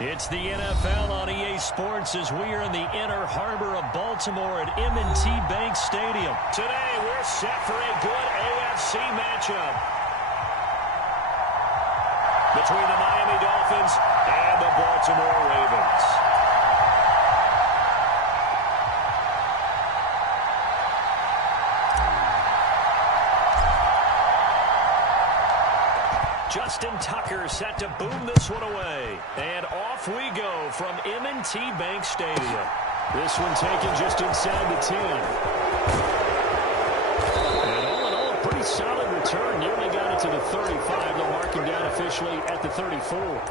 It's the NFL on EA Sports as we are in the inner harbor of Baltimore at M&T Bank Stadium. Today, we're set for a good AFC matchup between the Miami Dolphins and the Baltimore Ravens. Justin Tucker set to boom this one away. And off we go from M&T Bank Stadium. This one taken just inside the 10. And all in all, a pretty solid return. Nearly got it to the 35. They'll mark him down officially at the 34.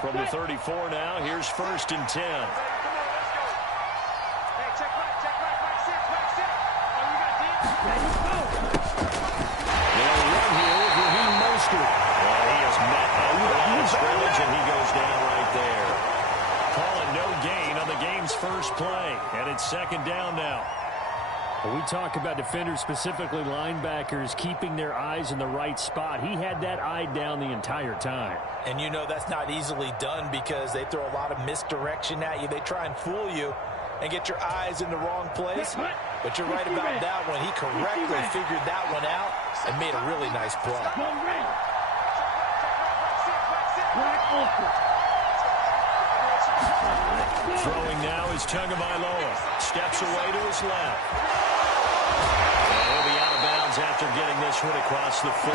From the 34 now, here's 1st and 10. Hey, check right, six. Oh, you got deep? They'll run here with Raheem Mostert. Well, he has met the line of scrimmage, and he goes down right there. Calling no gain on the game's first play, and it's 2nd down now. We talk about defenders, specifically linebackers, keeping their eyes in the right spot. He had that eye down the entire time. And you know that's not easily done because they throw a lot of misdirection at you. They try and fool you and get your eyes in the wrong place. But you're right about that one. He correctly figured that one out and made a really nice play. Throwing now is Tagovailoa. Steps away to his left. And he'll be out of bounds after getting this one across the 40.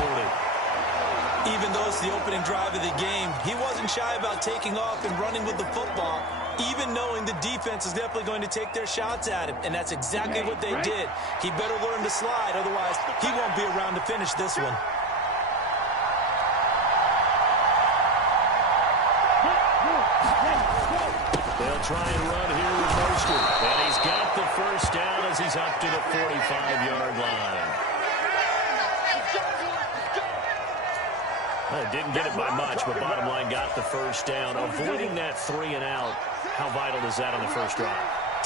Even though it's the opening drive of the game, he wasn't shy about taking off and running with the football, even knowing the defense is definitely going to take their shots at him. And that's exactly what they did. He better learn to slide, otherwise he won't be around to finish this one. They'll try and run here with Mostert. And he's got the 1st down as he's up to the 45-yard line. Well, didn't get it by much, but bottom line got the 1st down. Avoiding that 3 and out, how vital is that on the first drive?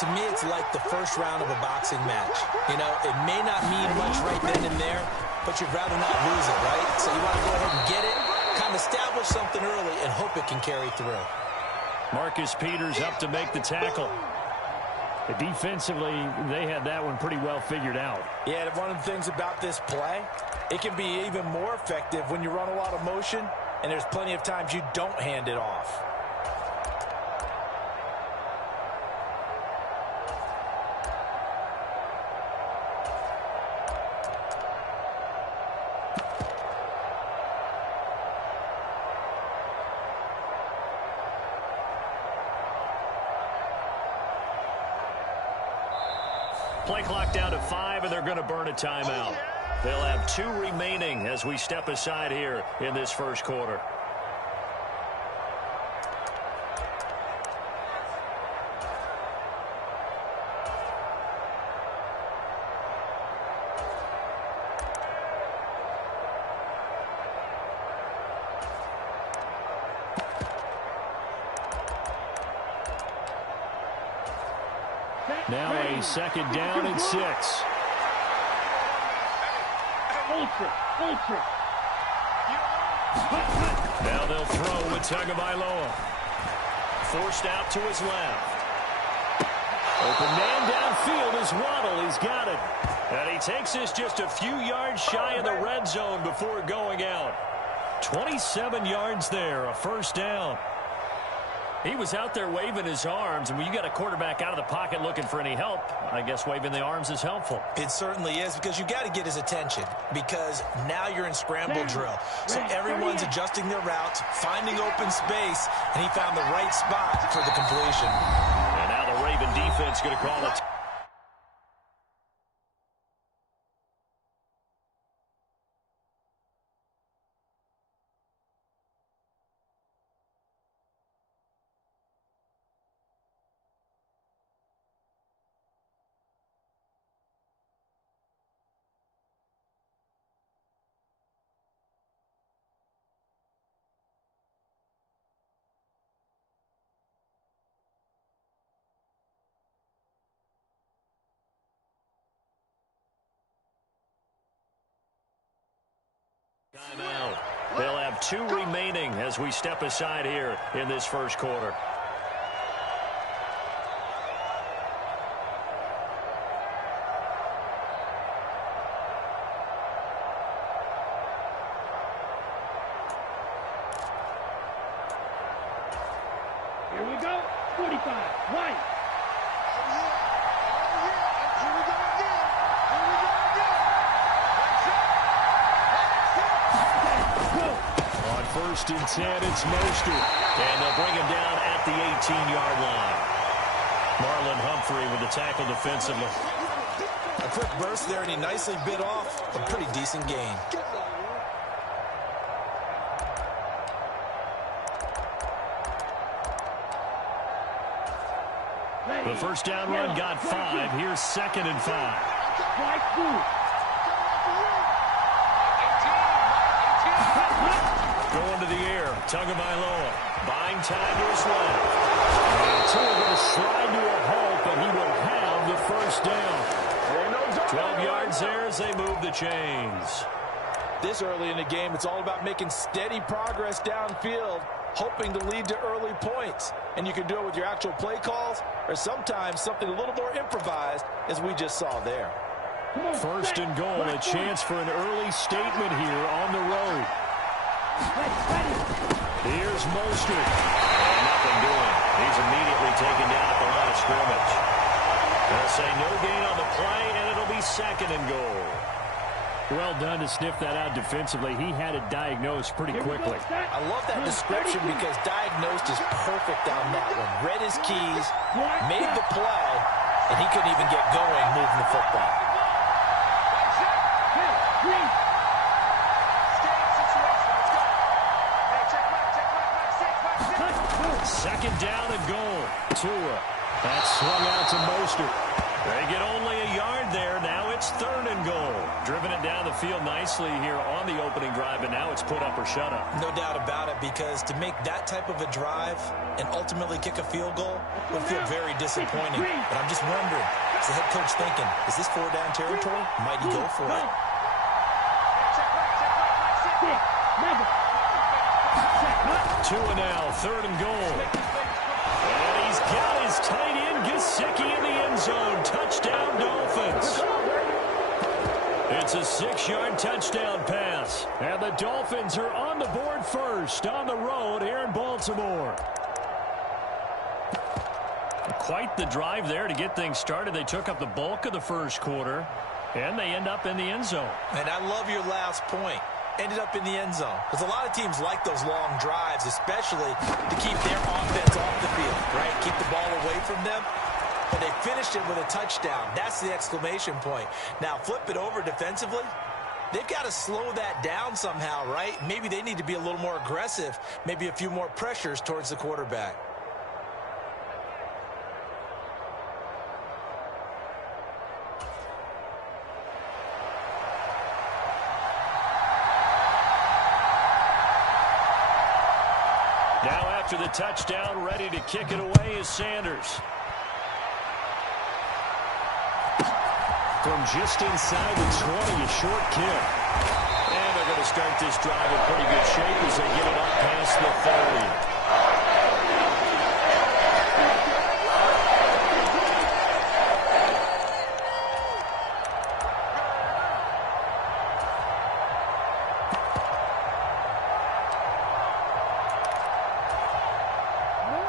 To me, it's like the first round of a boxing match. You know, it may not mean much right then and there, but you'd rather not lose it, right? So you want to go ahead and get it, kind of establish something early, and hope it can carry through. Marcus Peters up to make the tackle. Defensively, they had that one pretty well figured out. Yeah, one of the things about this play, it can be even more effective when you run a lot of motion, and there's plenty of times you don't hand it off. Play clock down to 5, and they're going to burn a timeout. They'll have 2 remaining as we step aside here in this first quarter. Now a 2nd down and 6. Now they'll throw with Tagovailoa. Forced out to his left. Open man downfield is Waddle. He's got it. And he takes this just a few yards shy of the red zone before going out. 27 yards there, a 1st down. He was out there waving his arms, and when you got a quarterback out of the pocket looking for any help, I guess waving the arms is helpful. It certainly is, because you got to get his attention, because now you're in scramble drill. So everyone's adjusting their routes, finding open space, and he found the right spot for the completion. And now the Raven defense going to call it. Timeout. They'll have 2 remaining as we step aside here in this first quarter. Here we go. 45. Right. On 1st and 10, it's Mostert. And they'll bring him down at the 18-yard line. Marlon Humphrey with the tackle defensively. A quick burst there, and he nicely bit off a pretty decent gain. The first down run got 5. Here's 2nd and 5. Going to the air. Tagovailoa buying time to his left. And two are going to slide to a halt, but he will have the first down. 12 yards there as they move the chains. This early in the game, it's all about making steady progress downfield, hoping to lead to early points. And you can do it with your actual play calls or sometimes something a little more improvised, as we just saw there. 1st and goal, a chance for an early statement here on the road. Here's Mostert. And nothing doing. He's immediately taken down at the line of scrimmage. They'll say no gain on the play, and it'll be 2nd and goal. Well done to sniff that out defensively. He had it diagnosed pretty quickly. I love that description because diagnosed is perfect on that one. Read his keys, made the play, and he couldn't even get going moving the football. Second down and goal. Tua. That's swung out to Mostert. They get only a yard there. Now it's 3rd and goal. Driven it down the field nicely here on the opening drive, but now it's put up or shut up. No doubt about it, because to make that type of a drive and ultimately kick a field goal would feel very disappointing. But I'm just wondering, is the head coach thinking, is this 4-down territory? Might he go for it? Tua now, 3rd and goal. And he's got his tight end, Gesicki, in the end zone. Touchdown, Dolphins. It's a 6-yard touchdown pass. And the Dolphins are on the board first on the road here in Baltimore. Quite the drive there to get things started. They took up the bulk of the first quarter, and they end up in the end zone. And I love your last point. Ended up in the end zone. Because a lot of teams like those long drives, especially to keep their offense off the field, right? Keep the ball away from them. But they finished it with a touchdown. That's the exclamation point. Now, flip it over defensively. They've got to slow that down somehow, right? Maybe they need to be a little more aggressive. Maybe a few more pressures towards the quarterback. Now after the touchdown, ready to kick it away is Sanders. From just inside the 20, a short kick. And they're going to start this drive in pretty good shape as they get it up past the 30.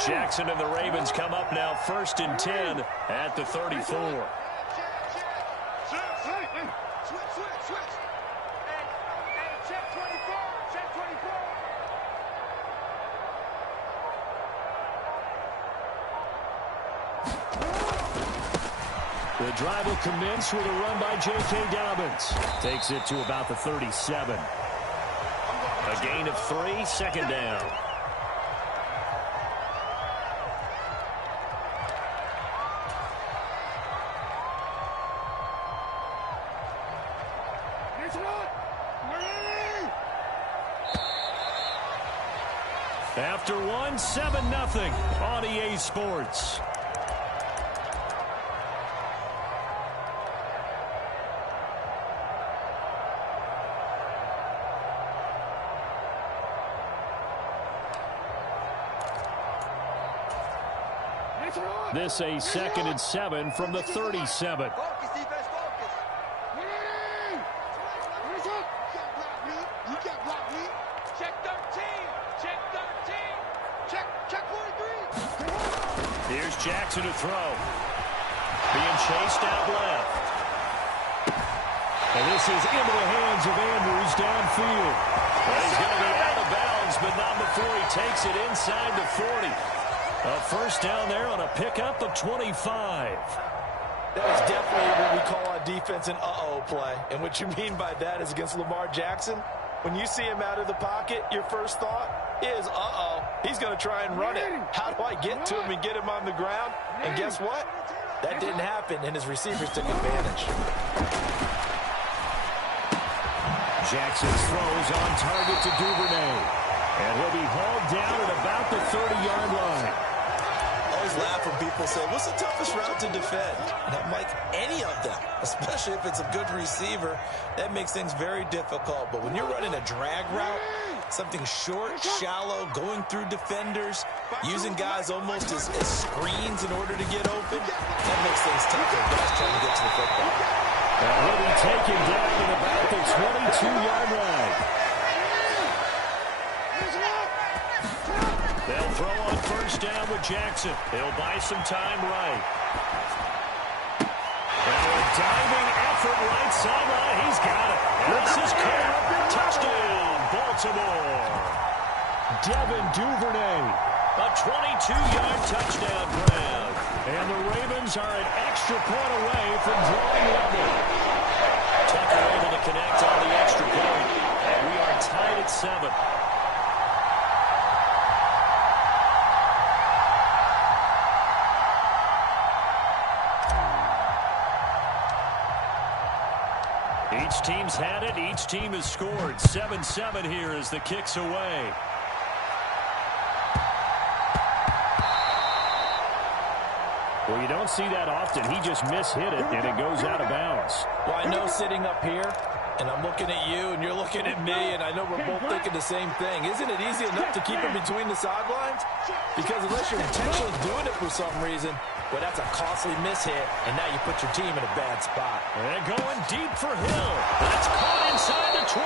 Jackson and the Ravens come up now 1st and 10 at the 34. The drive will commence with a run by J.K. Dobbins. Takes it to about the 37. A gain of 3, 2nd down. After one, 7-0 on EA Sports. This a 2nd and 7 from the 37. Focus, defense, focus. You can't block me. Check 13. Check 13. Check 43. Here's Jackson to throw. Being chased out left. And this is into the hands of Andrews downfield. Well, he's going to be out of bounds, but not before he takes it inside the 40. A first down there on a pickup of 25. That was definitely what we call on defense an uh-oh play. And what you mean by that is against Lamar Jackson, when you see him out of the pocket, your first thought is, uh-oh, he's going to try and run it. How do I get to him and get him on the ground? And guess what? That didn't happen, and his receivers took advantage. Jackson's throws on target to Duvernay. And he'll be hauled down at about the 30-yard line. I always laugh when people say, what's the toughest route to defend? And I'm like, any of them, especially if it's a good receiver. That makes things very difficult. But when you're running a drag route, something short, shallow, going through defenders, using guys almost as screens in order to get open, that makes things tougher. Guys trying to get to the football. And he'll be taken down at about the 22-yard line. They'll throw on first down with Jackson. He'll buy some time right. And a diving effort right sideline. He's got it. And this is caught up. Touchdown, Baltimore. Devin Duvernay. A 22-yard touchdown grab. And the Ravens are an extra point away from drawing level. Tucker able to connect on the extra point. And we are tied at 7. Each team's had it. Each team has scored. 7-7 here as the kick's away. Well, you don't see that often. He just mishit it, and it goes out of bounds. Well, I know sitting up here, and I'm looking at you, and you're looking at me, and I know we're both thinking the same thing. Isn't it easy enough to keep him between the sidelines? Because unless you're intentionally doing it for some reason, well, that's a costly mishit, and now you put your team in a bad spot. And going deep for Hill. That's caught inside the 20.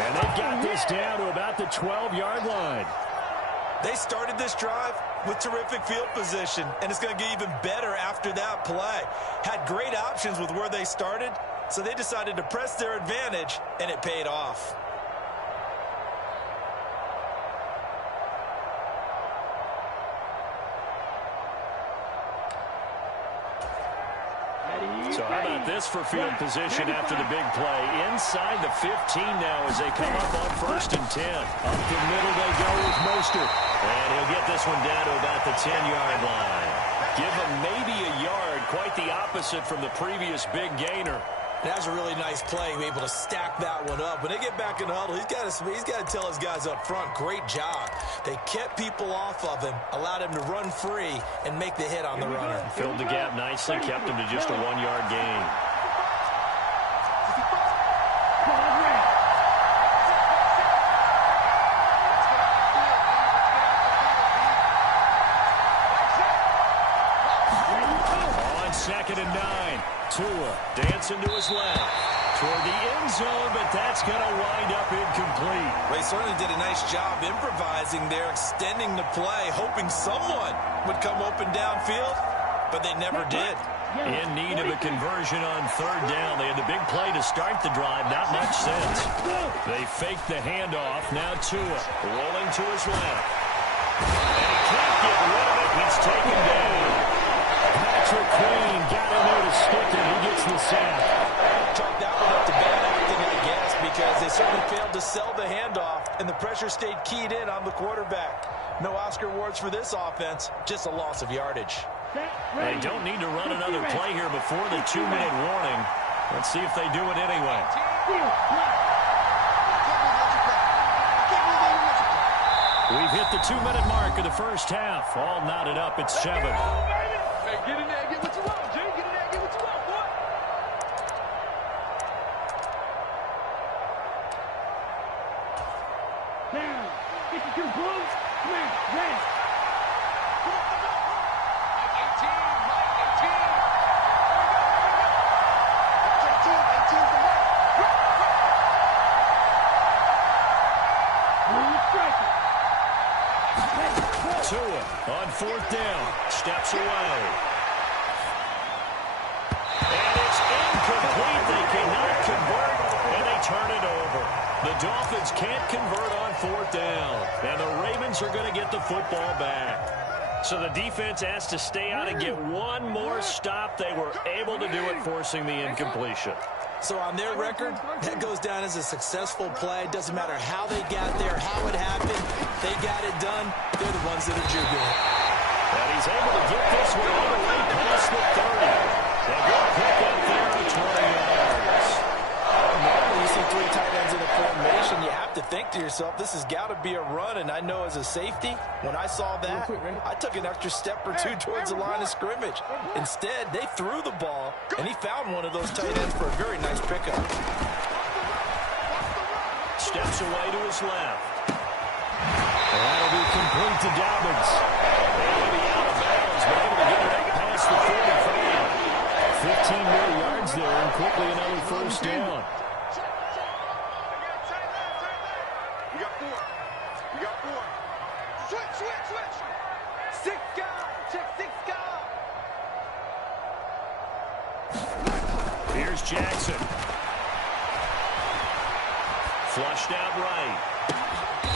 And they've got this down to about the 12-yard line. They started this drive with terrific field position, and it's going to get even better after that play. Had great options with where they started, so they decided to press their advantage, and it paid off. So how about this for field position after the big play? Inside the 15 now as they come up on 1st and 10. Up the middle they go with Mostert. And he'll get this one down to about the 10-yard line. Give him maybe a yard, quite the opposite from the previous big gainer. That was a really nice play, able to stack that one up. When they get back in the huddle, he's got to tell his guys up front, great job. They kept people off of him, allowed him to run free, and make the hit on the runner. Filled the gap nicely, kept him to just a 1-yard gain. On 2nd and 9. Tua dancing to his left toward the end zone, but that's going to wind up incomplete. They certainly did a nice job improvising there, extending the play, hoping someone would come open downfield, but they never did. In need of a conversion on 3rd down. They had the big play to start the drive, not much sense. They faked the handoff. Now Tua rolling to his left. And he can't get rid of it. He's taken down. Patrick Queen got in there to stick it. He gets the sack. Chalk that one up to bad acting, I guess, because they certainly failed to sell the handoff, and the pressure stayed keyed in on the quarterback. No Oscar awards for this offense, just a loss of yardage. They don't need to run another play here before the 2-minute warning. Let's see if they do it anyway. We've hit the 2-minute mark of the first half. All knotted up at 7. Hey, get in there and get what you want, Jay. Get in there and get what you want, boy. Now, 52 Blues, 3 Reds. Tua on fourth down. Steps away. And it's incomplete. They cannot convert, and they turn it over. The Dolphins can't convert on fourth down, and the Ravens are going to get the football back. So the defense has to stay out and get one more stop. They were able to do it, forcing the incompletion. So on their record, that goes down as a successful play. Doesn't matter how they got there, how it happened. They got it done. They're the ones that are jubilant. And he's able to get this one all the way past the 30. A good pick up there at 20 yards. Normally you see three tight ends in a formation, you have to think to yourself, this has got to be a run. And I know as a safety, when I saw that, I took an extra step or two towards the line of scrimmage. Instead, they threw the ball, and he found one of those tight ends for a very nice pickup. Steps away to his left. And that'll be complete to Dobbins. They'll be out of bounds, but able to get it past the 45. 15 more yards there, and quickly another first down. We got four. We got four. Switch, switch, switch. Six guys. Check six guys. Here's Jackson. Flushed out right.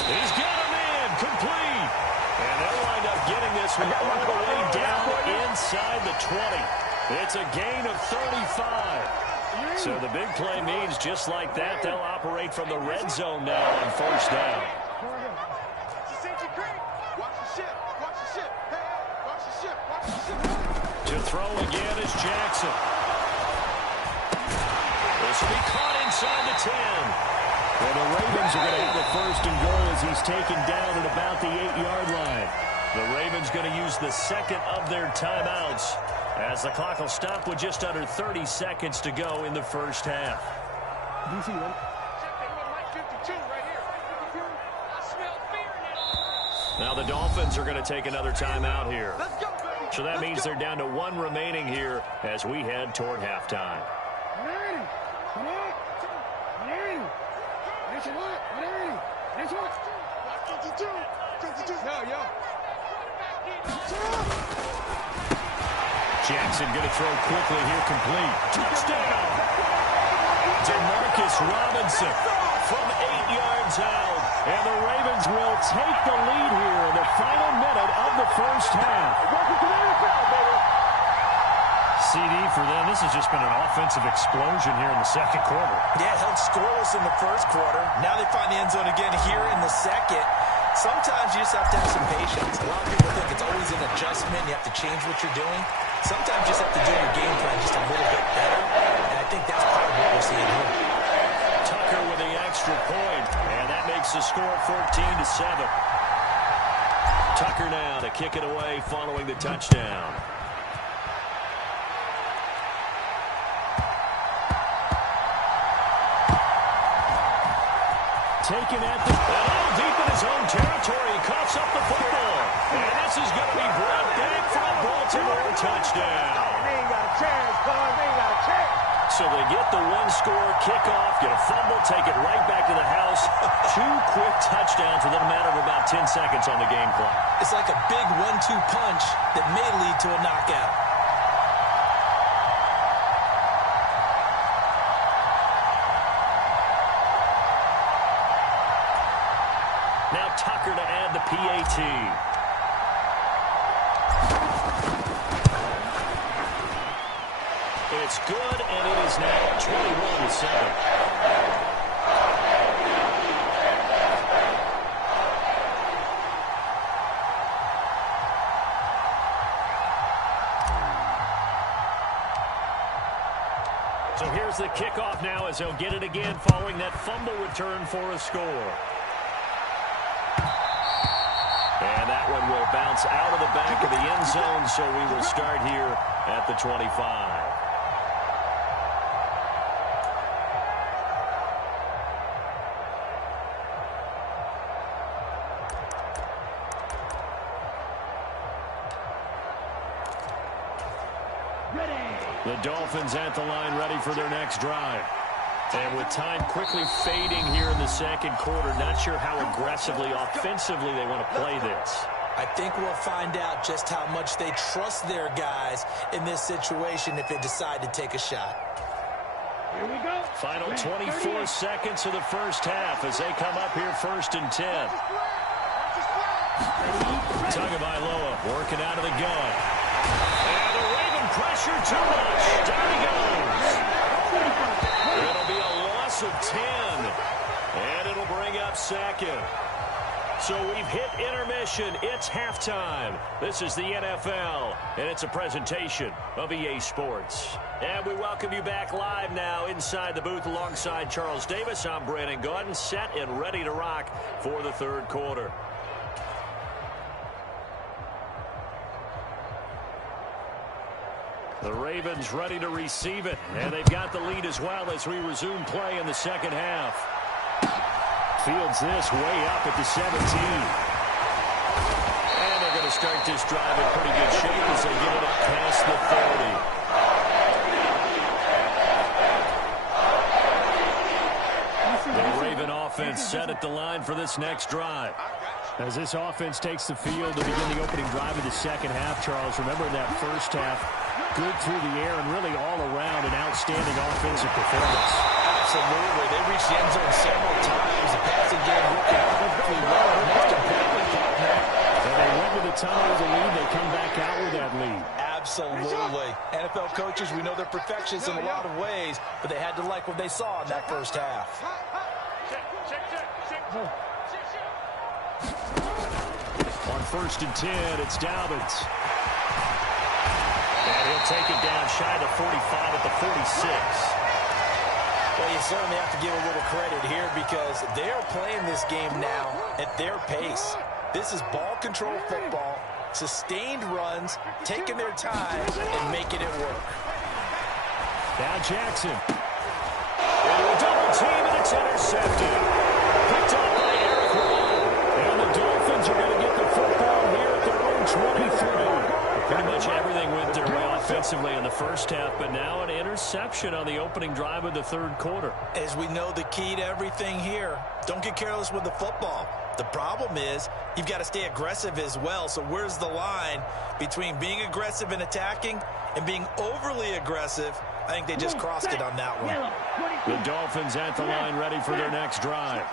He's got a man. Complete. And they'll wind up getting this one all the way down inside the 20. It's a gain of 35. So the big play means just like that, they'll operate from the red zone now on first down. To throw again is Jackson. This will be caught inside the 10. Well, the Ravens are going to have the first and goal as he's taken down at about the 8-yard line. The Ravens going to use the second of their timeouts as the clock will stop with just under 30 seconds to go in the first half. Now the Dolphins are going to take another timeout here. So that means they're down to one remaining here as we head toward halftime. Jackson going to throw quickly here, complete. Touchdown! Demarcus Robinson from 8 yards out. And the Ravens will take the lead here in the final minute of the first half. CD for them, this has just been an offensive explosion here in the second quarter. Yeah, held scoreless in the first quarter. Now they find the end zone again here in the second. Sometimes you just have to have some patience. A lot of people think it's always an adjustment. You have to change what you're doing. Sometimes you just have to do your game plan just a little bit better. And I think that's part of what we're seeing here. Tucker with the extra point, and that makes the score 14-7. Tucker now to kick it away following the touchdown. Taken at the deep in his own territory. He coughs up the football. And this is going to be brought back for a Baltimore touchdown. They ain't got a chance, Carl. They ain't got a chance. So they get the one-score kickoff, get a fumble, take it right back to the house. 2 quick touchdowns within a matter of about 10 seconds on the game clock. It's like a big 1-2 punch that may lead to a knockout. Now Tucker to add the PAT. It's good, and it is now 21-7. So here's the kickoff now as they'll get it again following that fumble return for a score. And that one will bounce out of the back of the end zone, so we will start here at the 25. The Dolphins at the line ready for their next drive. And with time quickly fading here in the second quarter, not sure how aggressively, offensively they want to play this. I think we'll find out just how much they trust their guys in this situation if they decide to take a shot. Here we go. Final 24 seconds of the first half as they come up here 1st and 10. Tagovailoa working out of the gun. And a Raven pressure too much. Down he goes. It'll be a loss of 10. And it'll bring up second. So we've hit intermission. It's halftime. This is the NFL, and it's a presentation of EA Sports. And we welcome you back live now inside the booth alongside Charles Davis. I'm Brandon Gaudin, set and ready to rock for the third quarter. The Ravens ready to receive it, and they've got the lead as well as we resume play in the second half. Fields this way up at the 17. And they're going to start this drive in pretty good shape as they get it up past the 30. The Raven offense set at the line for this next drive. As this offense takes the field to begin the opening drive of the second half, Charles, remember that first half, good through the air and really all around an outstanding offensive performance. Absolutely. They reached the end zone several times. The passing game working perfectly well. Most importantly, partner. And they went with a tunnel of the lead. They come back out with that lead. Absolutely. NFL coaches, we know they're perfectionists in a lot of ways, but they had to like what they saw in that first half. On 1st and 10, it's Dobbins. And he'll take it down shy of the 45 at the 46. Well, you certainly have to give a little credit here because they are playing this game now at their pace. This is ball control football, sustained runs, taking their time, and making it work. Now Jackson. Into a double team, and it's intercepted. Picked up by Eric Rowe. And the Dolphins are going to get the football here at their own 23. Pretty much everything went their way offensively in the first half, but now an interception on the opening drive of the third quarter. As we know, the key to everything here, don't get careless with the football. The problem is you've got to stay aggressive as well. So where's the line between being aggressive and attacking and being overly aggressive? I think they just crossed it on that one. The Dolphins at the line ready for their next drive.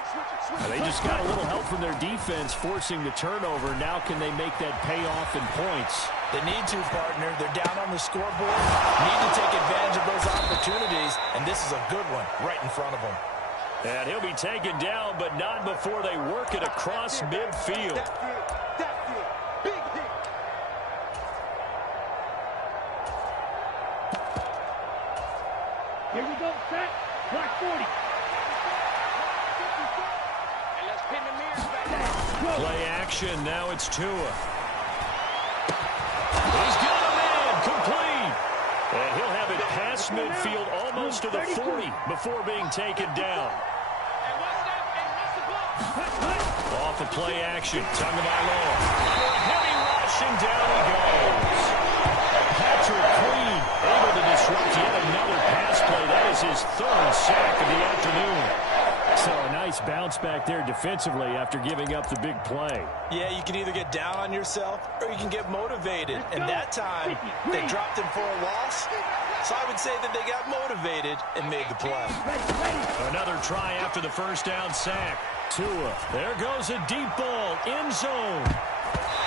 They just got a little help from their defense forcing the turnover. Now can they make that pay off in points? They need to, partner. They're down on the scoreboard. Need to take advantage of those opportunities, and this is a good one right in front of them. And he'll be taken down, but not before they work it across midfield. That's it. Big hit. Here we go, set. Clock 40. And let's pin the mirrors back. Play action. Now it's Tua. He's got a man. Complete. And he'll have it past midfield almost to the 40 before being taken down. Off the play action. Tagovailoa. Under a heavy rush, and down he goes. Patrick Queen able to disrupt yet another pass play. That is his third sack of the afternoon. So a nice bounce back there defensively after giving up the big play. Yeah, you can either get down on yourself or you can get motivated. And that time, they dropped him for a loss. So I would say that they got motivated and made the play. Another try after the first down sack. Tua. There goes a deep ball. End zone.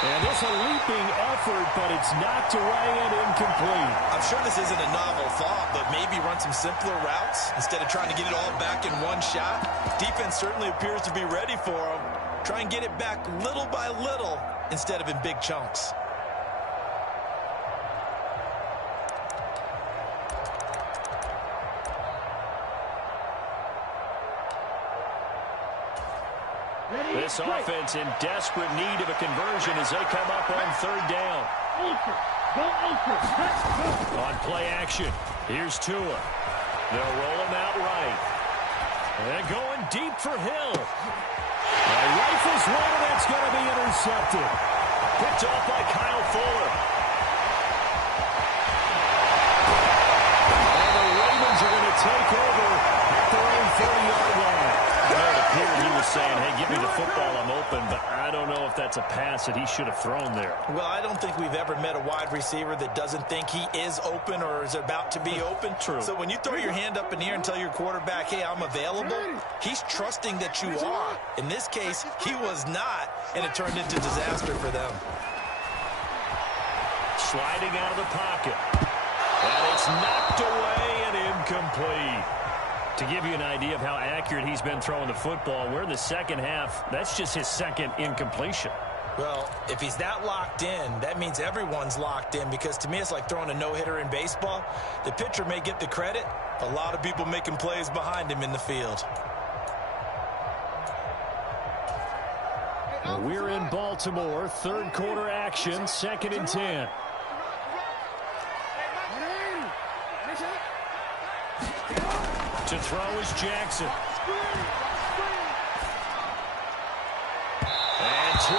And it's a leaping effort, but it's knocked away and incomplete. I'm sure this isn't a novel thought, but maybe run some simpler routes instead of trying to get it all back in one shot. Defense certainly appears to be ready for him. Try and get it back little by little instead of in big chunks. This offense in desperate need of a conversion as they come up on third down. On play action, here's Tua. They'll roll him out right. And going deep for Hill. Rifles one, that's going to be intercepted. Picked off by Kyle Fuller. And the Ravens are going to take over at their was saying, hey, give me the football, I'm open, but I don't know if that's a pass that he should have thrown there. Well, I don't think we've ever met a wide receiver that doesn't think he is open or is about to be open. True. So when you throw your hand up in the air and tell your quarterback, hey, I'm available, he's trusting that you are. In this case, he was not, and it turned into disaster for them. Sliding out of the pocket. And it's knocked away and incomplete. To give you an idea of how accurate he's been throwing the football, we're in the second half. That's just his second incompletion. Well, if he's that locked in, that means everyone's locked in, because to me it's like throwing a no-hitter in baseball. The pitcher may get the credit, a lot of people making plays behind him in the field. We're in Baltimore, third quarter action, 2nd and 10. To throw is Jackson. And 2.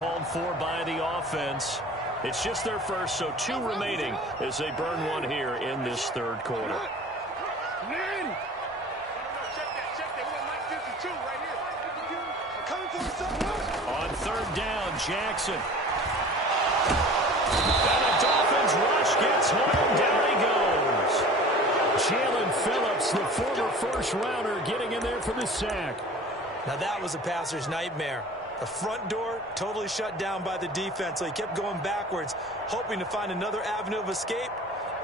Called for by the offense. It's just their first, so 2 remaining as they burn 1 here in this third quarter. On 3rd down, Jackson. And the Dolphins rush gets home. Down he goes. Jalen Phillips, the former first-rounder, getting in there for the sack. Now that was a passer's nightmare. The front door totally shut down by the defense, so he kept going backwards, hoping to find another avenue of escape.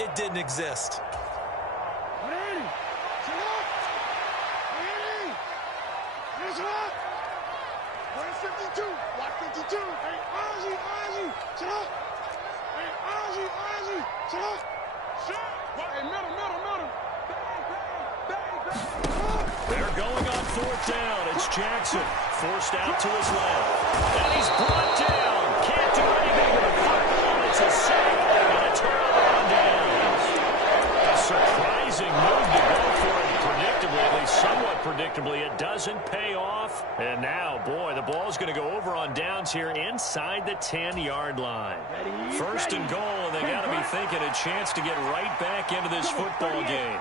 It didn't exist. They're going on 4th down. It's Jackson, forced out to his left. And he's brought down. Can't do anything with the football. It's a sack and a turnover on downs. A surprising move to go for it predictably, at least somewhat predictably. It doesn't pay off. And now, boy, the ball's going to go over on downs here inside the 10-yard line. 1st and goal, and they got to be thinking a chance to get right back into this football game.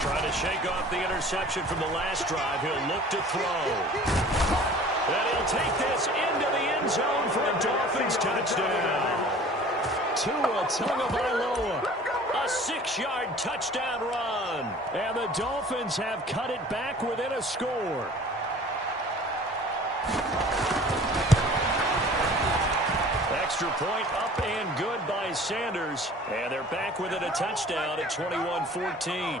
Trying to shake off the interception from the last drive. He'll look to throw. And he'll take this into the end zone for a Dolphins touchdown. Tua Tagovailoa. A 6-yard touchdown run. And the Dolphins have cut it back within a score. Extra point up and good by Sanders. And they're back within a touchdown at 21-14.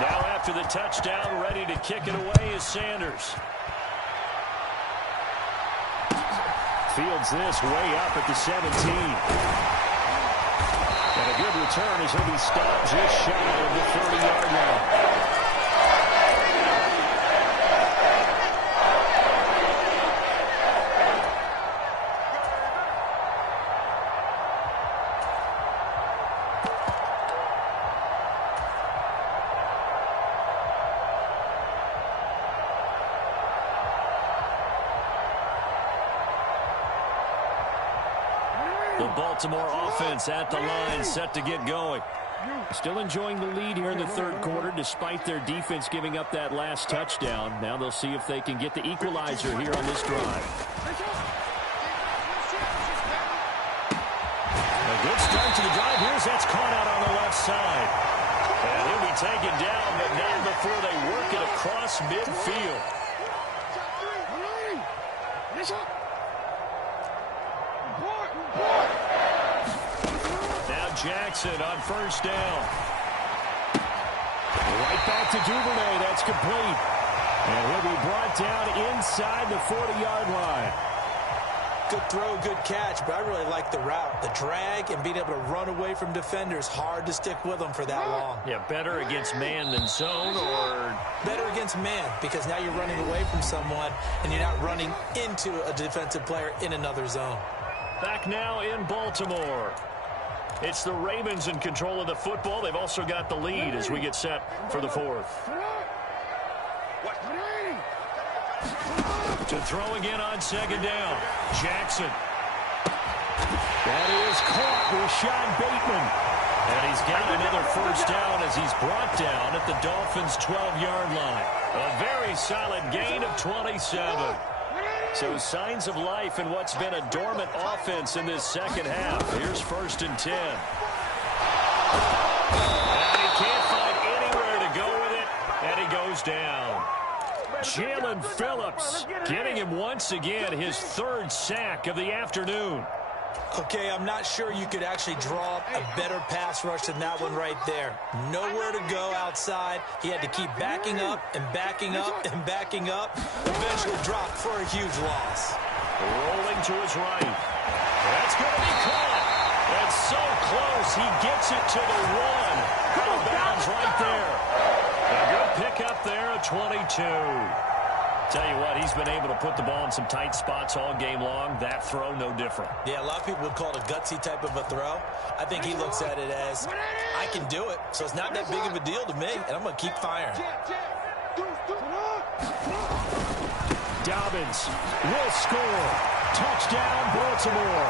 Now after the touchdown, ready to kick it away is Sanders. Fields this way up at the 17. And a good return as he'll be stopped just shy of the 30-yard line. The Baltimore offense at the line, set to get going. Still enjoying the lead here in the third quarter, despite their defense giving up that last touchdown. Now they'll see if they can get the equalizer here on this drive. A good start to the drive. Here's that's caught out on the left side. And he'll be taken down, but not before they work it across midfield. Now Jackson on 1st down. Right back to Duvernay. That's complete. And he'll be brought down inside the 40-yard line. Good throw, good catch, but I really like the route. The drag and being able to run away from defenders, hard to stick with them for that long. Yeah, better against man than zone, or better against man, because now you're running away from someone and you're not running into a defensive player in another zone. Back now in Baltimore. It's the Ravens in control of the football. They've also got the lead as we get set for the fourth. To throw again on 2nd down. Jackson. Rashad Bateman. And he's got another first down as he's brought down at the Dolphins' 12-yard line. A very solid gain of 27. So signs of life in what's been a dormant offense in this second half. Here's 1st and 10. And he can't find anywhere to go with it, and he goes down. Jaelan Phillips getting him once again his 3rd sack of the afternoon. Okay, I'm not sure you could actually draw up a better pass rush than that one right there. Nowhere to go outside. He had to keep backing up and backing up and backing up. Eventually dropped for a huge loss. Rolling to his right. That's going to be caught. That's so close. He gets it to the 1. Out of bounds right there. A good pickup there at 22. Tell you what, he's been able to put the ball in some tight spots all game long. That throw, no different. Yeah, a lot of people would call it a gutsy type of a throw. I think he looks at it as, I can do it, so it's not that big of a deal to me, and I'm going to keep firing. Dobbins will score. Touchdown, Baltimore.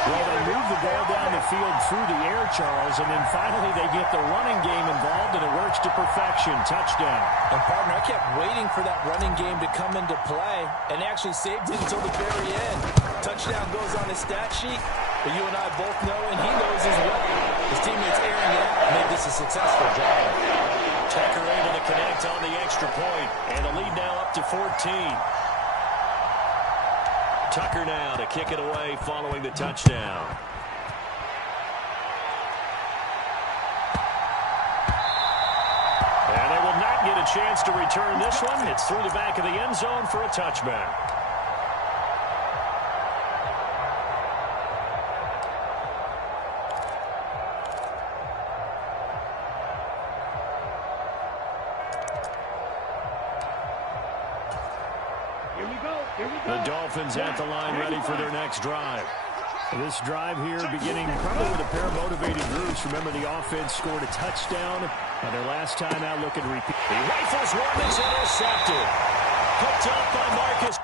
Well, they move the ball down the field through the air, Charles, and then finally they get the running game involved, and it works to perfection. Touchdown. And, partner, I kept waiting for that running game to come into play, and actually saved it until the very end. Touchdown goes on his stat sheet, but you and I both know, and he knows as well, his teammates airing it out made this a successful job. Tucker able to connect on the extra point, and the lead now up to 14. Tucker now to kick it away following the touchdown. And they will not get a chance to return this one. It's through the back of the end zone for a touchback. The Dolphins at the line ready for their next drive. This drive here beginning probably with a pair of motivated groups. Remember, the offense scored a touchdown on their last time out. Looking to repeat. He rifles one that's intercepted. Picked up by Marcus.